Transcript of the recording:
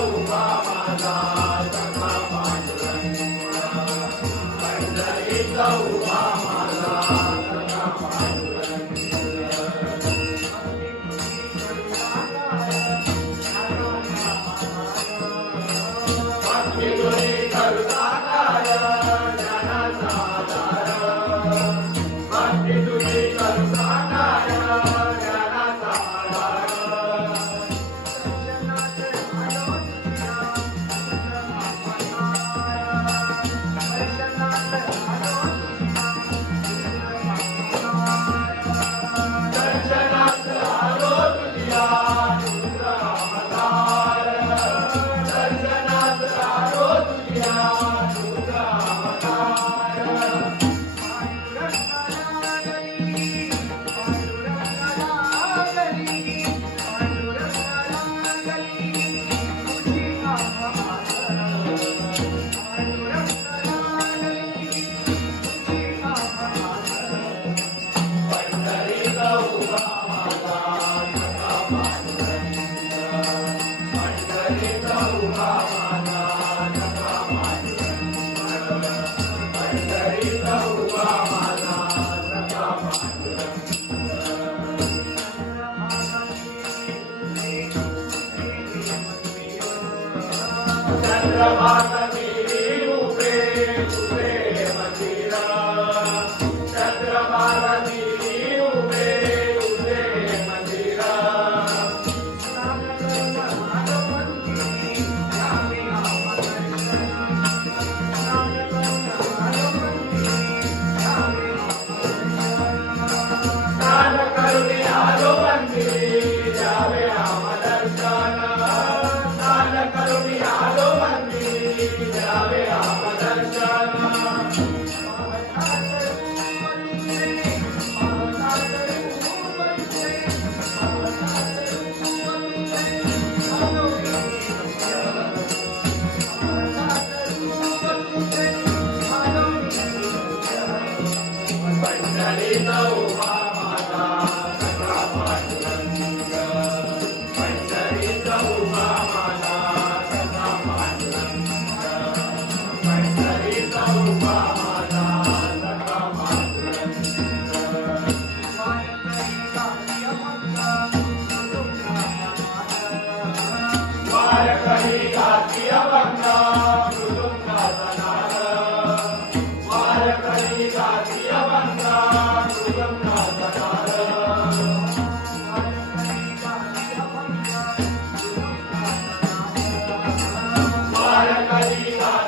उभा माझा सखा पांडुरंग पंढरीत उभा माझा सखा पांडुरंग भक्ती तुझी करुणा काय ज्ञानाचा आधार भक्ती तुझी करुणा काय ज्ञानाचा आधार दर्शनात आलो तुझ्या तुझा अवतार दर्शनात आलो तुझ्या तुझा अवतार पंढरीत उभा माझा सखा पांडुरंग पंढरीत उभा माझा सखा पांडुरंग पंढरीत उभा माझा सखा पांडुरंग चंद्रभागा देवी उभे उभे मंदिर चंद्रभागा देवी उभे उभे मंदिर स्नान करून आलो मंदिरी द्यावे राम दर्शन स्नान करून आलो मंदिरी द्यावे राम दर्शन पंढरीत उभा माझा सखा पांडुरंग पंढरीत उभा माझा सखा पांडुरंग पंढरीत उभा माझा सखा पांडुरंग वारकरी गाती अभंग मृदुंगाचा नाद वारकरी गाती अभंग मृदुंगाचा नाद वारकरी गाती